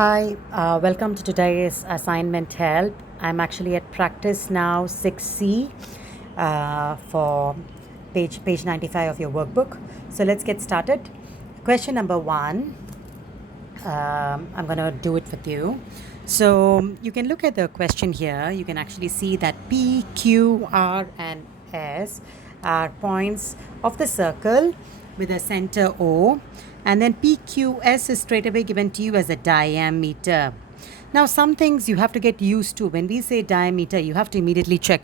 Hi, welcome to today's assignment help. I'm actually at practice now 6C for page 95 of your workbook. So let's get started. Question number 1. I'm going to do it with you. So you can look at the question here. You can actually see that P, Q, R, and S are points of the circle with a center O. And then PQS is straight away given to you as a diameter. Now, some things you have to get used to. When we say diameter, you have to immediately check,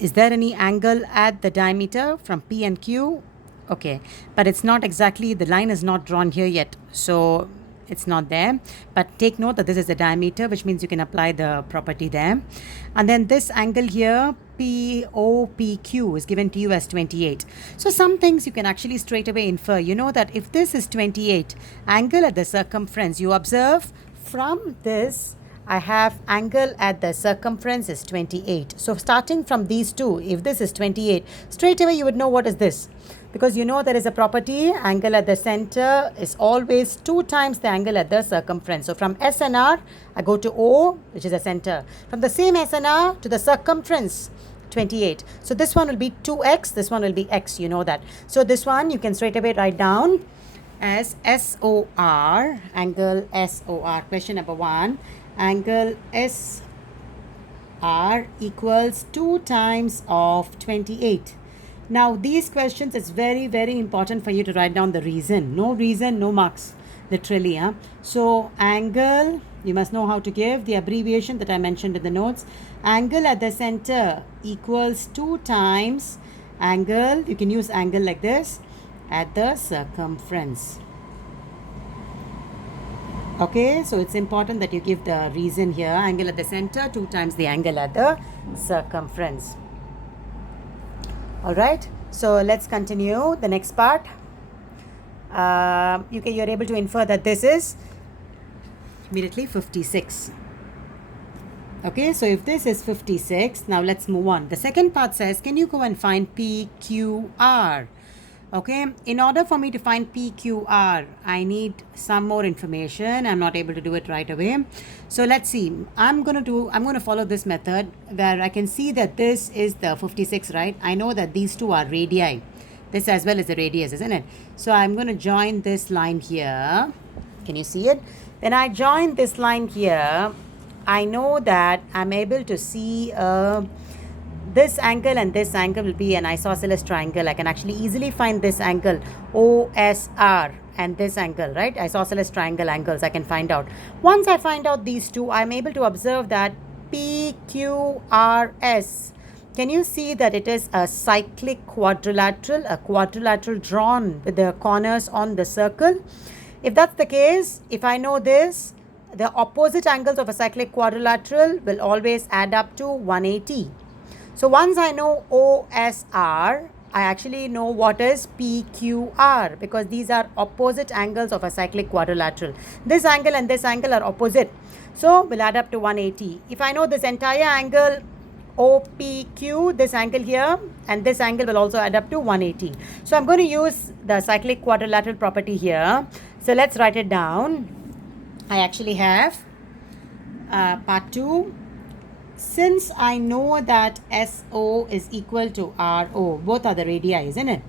is there any angle at the diameter from P and Q? Okay, but it's not exactly, the line is not drawn here yet. So it's not there, but take note that this is the diameter, which means you can apply the property there. And then this angle here, POPQ, is given to you as 28. So some things you can actually straight away infer. You know that if this is 28, angle at the circumference, you observe from this, I have angle at the circumference is 28. So starting from these two, if this is 28, straight away you would know what is this. Because you know there is a property, angle at the center is always 2 times the angle at the circumference. So from S and R, I go to O, which is the center. From the same S and R to the circumference, 28. So this one will be 2x, this one will be x, you know that. So this one you can straight away write down as SOR, angle SOR. Question number 1, angle SR equals 2 times of 28. Now these questions, it's very, very important for you to write down the reason. No reason, no marks, literally. So angle, you must know how to give the abbreviation that I mentioned in the notes. Angle at the center equals 2 times angle, you can use angle like this, at the circumference. Okay, so it's important that you give the reason here. Angle at the center, 2 times the angle at the circumference. All right, so let's continue the next part. You're able to infer that this is immediately 56. Okay, so if this is 56, now let's move on. The second part says, can you go and find PQR? Okay, in order for me to find PQR, I need some more information. I'm not able to do it right away. So let's see. I'm going to follow this method where I can see that this is the 56, right? I know that these two are radii. This as well as the radius, isn't it? So I'm going to join this line here. Can you see it? When I join this line here, I know that I'm able to see this angle and this angle will be an isosceles triangle. I can actually easily find this angle OSR and this angle, right? Isosceles triangle angles I can find out. Once I find out these two, I'm able to observe that PQRS. Can you see that it is a cyclic quadrilateral, a quadrilateral drawn with the corners on the circle? If that's the case, if I know this, the opposite angles of a cyclic quadrilateral will always add up to 180. So once I know OSR, I actually know what is PQR because these are opposite angles of a cyclic quadrilateral. This angle and this angle are opposite. So we'll add up to 180. If I know this entire angle OPQ, this angle here and this angle will also add up to 180. So I'm going to use the cyclic quadrilateral property here. So let's write it down. I actually have part 2. Since I know that SO is equal to RO, both are the radii, isn't it?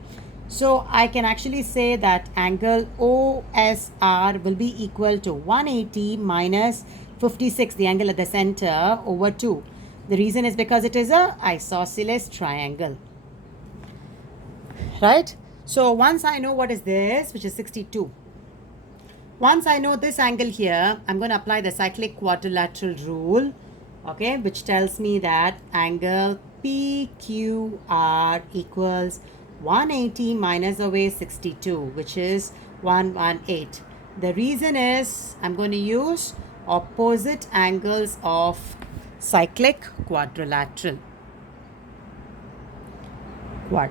So I can actually say that angle OSR will be equal to 180 minus 56, the angle at the center, over 2. The reason is because it is a isosceles triangle. Right? So once I know what is this, which is 62. Once I know this angle here, I'm going to apply the cyclic quadrilateral rule. Okay, which tells me that angle PQR equals 180 minus away 62, which is 118. The reason is I'm going to use opposite angles of cyclic quadrilateral. Quad.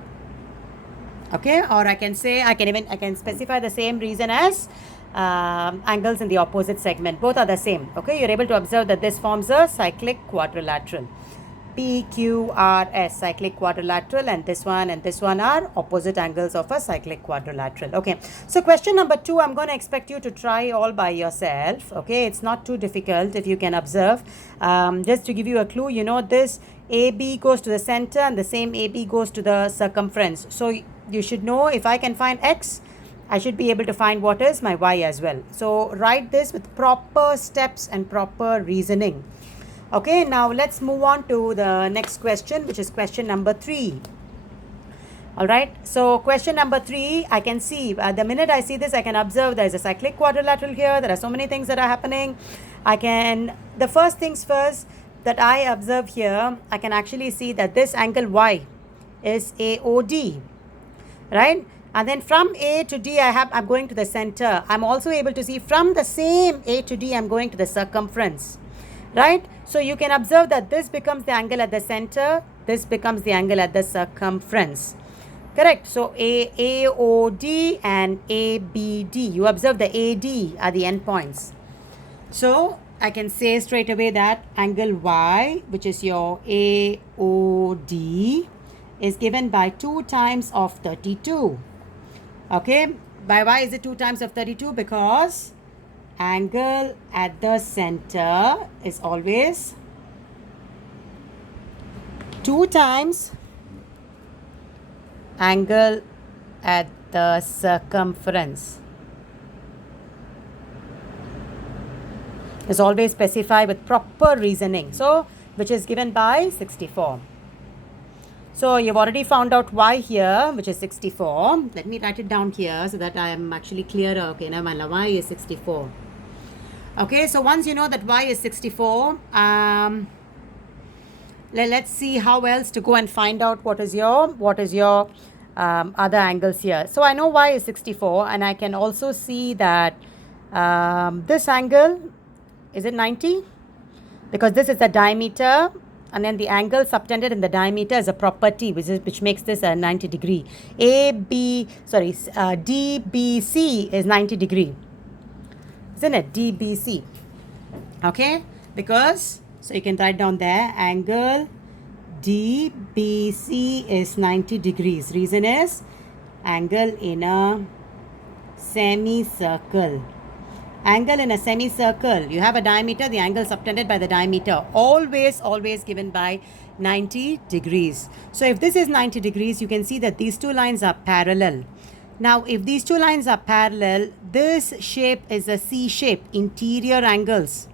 Okay, or I can say I can specify the same reason as angles in the opposite segment. Both are the same. Okay, you're able to observe that this forms a cyclic quadrilateral. PQRS, cyclic quadrilateral, and this one are opposite angles of a cyclic quadrilateral. Okay, so question number 2, I'm going to expect you to try all by yourself. Okay, it's not too difficult if you can observe. Just to give you a clue, you know this AB goes to the center and the same AB goes to the circumference. So you should know if I can find X, I should be able to find what is my Y as well. So write this with proper steps and proper reasoning. Okay, now let's move on to the next question, which is question number 3. All right, so question number 3, I can see, the minute I see this, I can observe there is a cyclic quadrilateral here. There are so many things that are happening. The first things first that I observe here, I can actually see that this angle Y is AOD, right? And then from A to D, I'm going to the center. I'm also able to see from the same A to D, I'm going to the circumference, right? So you can observe that this becomes the angle at the center. This becomes the angle at the circumference. Correct. So AOD and ABD. You observe the AD are the endpoints. So I can say straight away that angle Y, which is your AOD, is given by 2 times of 32. Okay. By why is it 2 times of 32? Because angle at the center is always 2 times angle at the circumference. Is always specified with proper reasoning. So, which is given by 64. So, you've already found out Y here, which is 64. Let me write it down here so that I am actually clearer. Okay, now my Y is 64. Okay, so once you know that Y is 64, let's see how else to go and find out what is your other angles here. So I know Y is 64, and I can also see that this angle, is it 90? Because this is the diameter, and then the angle subtended in the diameter is a property which makes this a 90 degree. DBC is 90 degree. Isn't it? DBC. Okay, because so you can write down there angle DBC is 90 degrees. Reason is angle in a semicircle. Angle in a semicircle, you have a diameter, the angle subtended by the diameter, always given by 90 degrees. So if this is 90 degrees, you can see that these two lines are parallel. Now, if these two lines are parallel, this shape is a C shape, interior angles.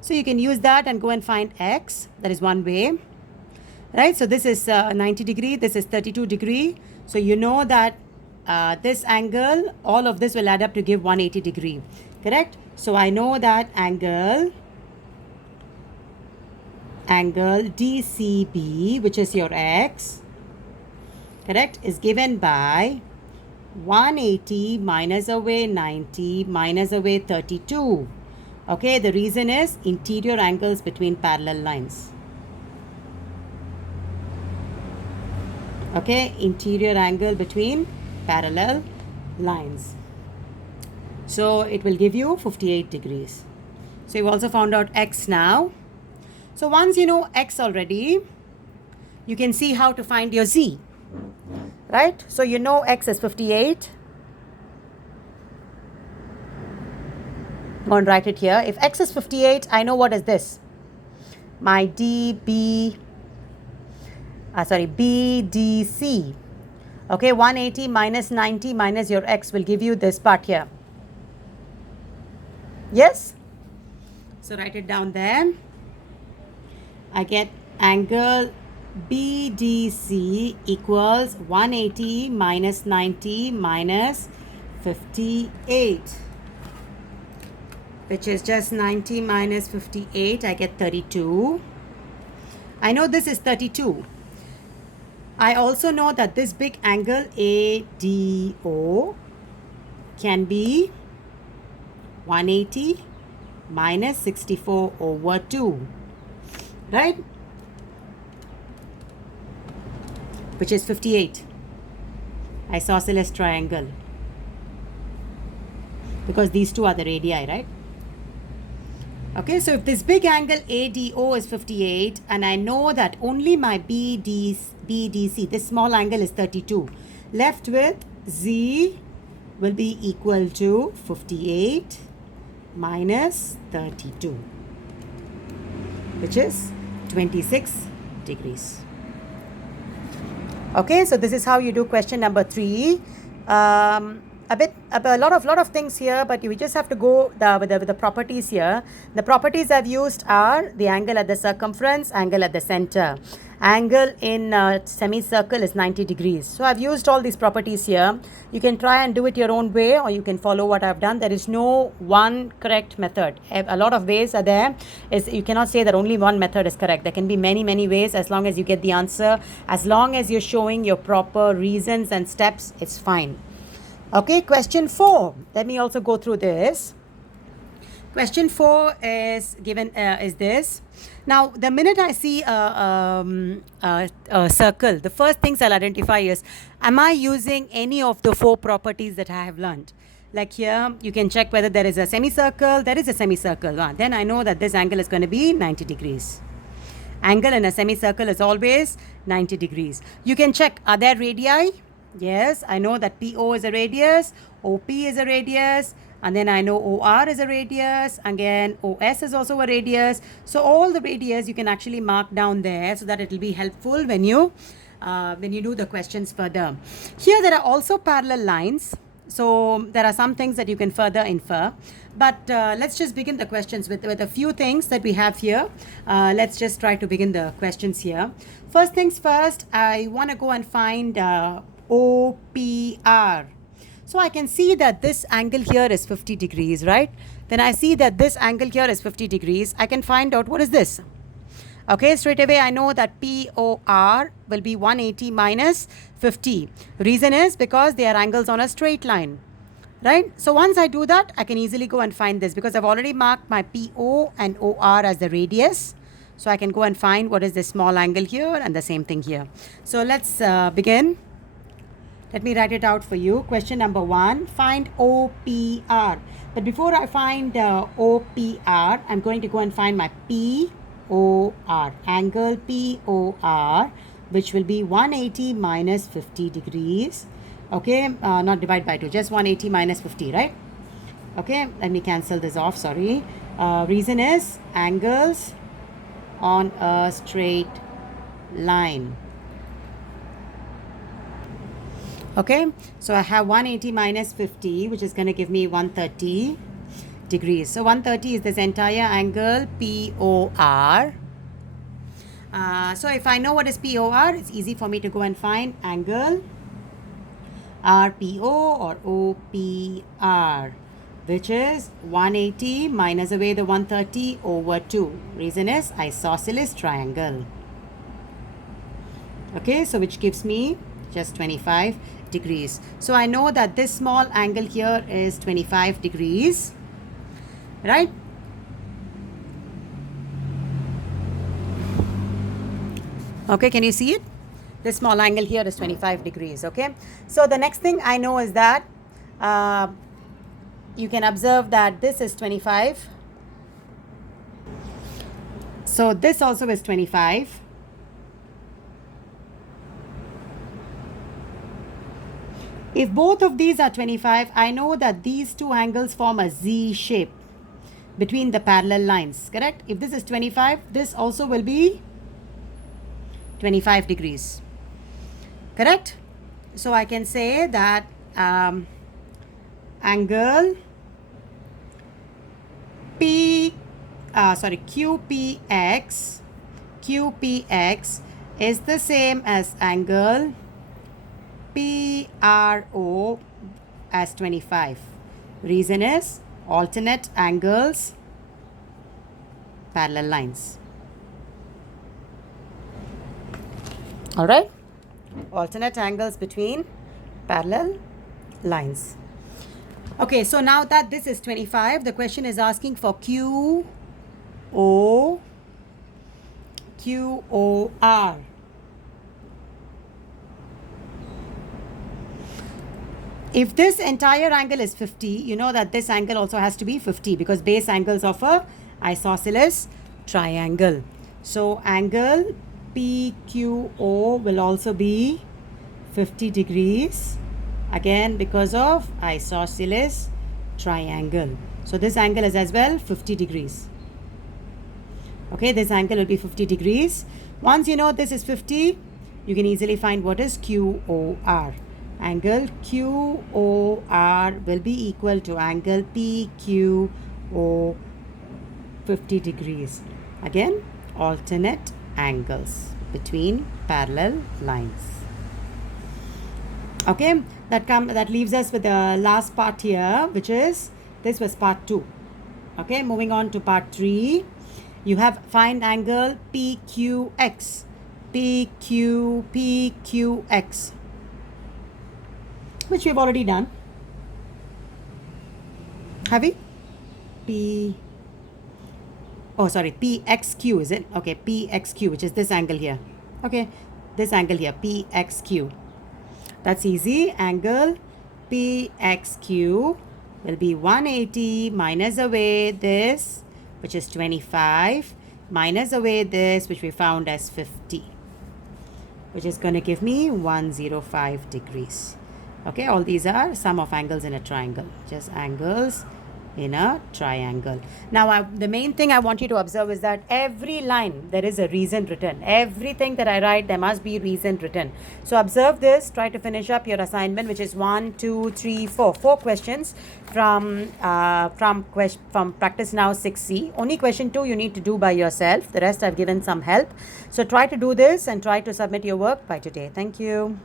So you can use that and go and find X. That is one way, right? So this is 90 degree, this is 32 degree. So you know that this angle, all of this will add up to give 180 degree, correct? So I know that angle DCB, which is your X, correct, is given by 180 minus away 90 minus away 32. Okay, the reason is interior angles between parallel lines. Okay, interior angle between parallel lines. So it will give you 58 degrees. So you've also found out X now. So once you know X already, you can see how to find your Z. Right? So you know X is 58. I'm going to write it here. If X is 58, I know what is this. My BDC. Okay, 180 minus 90 minus your X will give you this part here. Yes? So write it down there. I get angle BDC equals 180 minus 90 minus 58, which is just 90 minus 58. I get 32. I know this is 32. I also know that this big angle ADO can be 180 minus 64 over 2, right? Which is 58. Isosceles triangle. Because these two are the radii, right? Okay, so if this big angle ADO is 58 and I know that only my BDC, this small angle is 32, left with Z will be equal to 58 minus 32, which is 26 degrees. Okay, so this is how you do question number 3. A lot of things here, but you just have to go with the properties here. The properties I've used are the angle at the circumference, angle at the center. Angle in semicircle is 90 degrees. So I've used all these properties here. You can try and do it your own way, or you can follow what I've done. There is no one correct method. A lot of ways are there. You cannot say that only one method is correct. There can be many ways. As long as you get the answer, as long as you're showing your proper reasons and steps, it's fine. Okay, question 4. Let me also go through this. Question 4 is given is this. Now, the minute I see a circle, the first things I'll identify is, am I using any of the 4 properties that I have learned? Like here, you can check whether there is a semicircle. There is a semicircle. Then I know that this angle is going to be 90 degrees. Angle in a semicircle is always 90 degrees. You can check, are there radii? Yes, I know that PO is a radius, OP is a radius, and then I know OR is a radius. Again, OS is also a radius. So all the radius you can actually mark down there so that it will be helpful when you do the questions further. Here there are also parallel lines. So there are some things that you can further infer. But let's just begin the questions with a few things that we have here. Let's just try to begin the questions here. First things first, I want to go and find OPR. So I can see that this angle here is 50 degrees, right? Then I see that this angle here is 50 degrees. I can find out what is this. Okay, straight away I know that POR will be 180 minus 50. Reason is because they are angles on a straight line, right? So once I do that, I can easily go and find this because I've already marked my PO and OR as the radius. So I can go and find what is this small angle here and the same thing here. So let's begin. Let me write it out for you. Question number 1, find OPR. But before I find OPR, I'm going to go and find my POR, angle POR, which will be 180 minus 50 degrees. Okay, not divide by 2, just 180 minus 50, right? Okay, let me cancel this off, sorry. Reason is angles on a straight line. Okay, so I have 180 minus 50, which is going to give me 130 degrees. So 130 is this entire angle POR. So if I know what is POR, it's easy for me to go and find angle RPO or OPR, which is 180 minus away the 130 over 2. Reason is isosceles triangle. Okay, so which gives me just 25 degrees. So I know that this small angle here is 25 degrees, right? Okay, can you see it? This small angle here is 25 degrees, okay? So the next thing I know is that you can observe that this is 25. So this also is 25. If both of these are 25, I know that these two angles form a Z shape between the parallel lines, correct? If this is 25, this also will be 25 degrees, correct? So I can say that angle QPX is the same as angle PRO as 25. Reason is alternate angles, parallel lines. All right, alternate angles between parallel lines. Okay, so now that this is 25, the question is asking for QOR. If this entire angle is 50, you know that this angle also has to be 50 because base angles of a Isosceles triangle. So angle PQO will also be 50 degrees, again because of isosceles triangle. So this angle is as well 50 degrees. Okay, this angle will be 50 degrees. Once you know this is 50, you can easily find what is QOR. Angle QOR will be equal to angle PQO 50 degrees. Again, alternate angles between parallel lines. Okay, that leaves us with the last part here, which is, this was part 2. Okay, moving on to part 3. You have find angle PQX. PQX, which we've already done. Have we? PXQ, is it? Okay, PXQ, which is this angle here. Okay, this angle here, PXQ. That's easy. Angle PXQ will be 180 minus away this, which is 25, minus away this, which we found as 50, which is going to give me 105 degrees. Okay, all these are sum of angles in a triangle, just angles in a triangle. Now, the main thing I want you to observe is that every line there is a reason written. Everything that I write, there must be reason written. So observe this. Try to finish up your assignment, which is 1, 2, 3, 4. 4 questions from practice now 6C. Only question 2 you need to do by yourself. The rest I've given some help. So try to do this and try to submit your work by today. Thank you.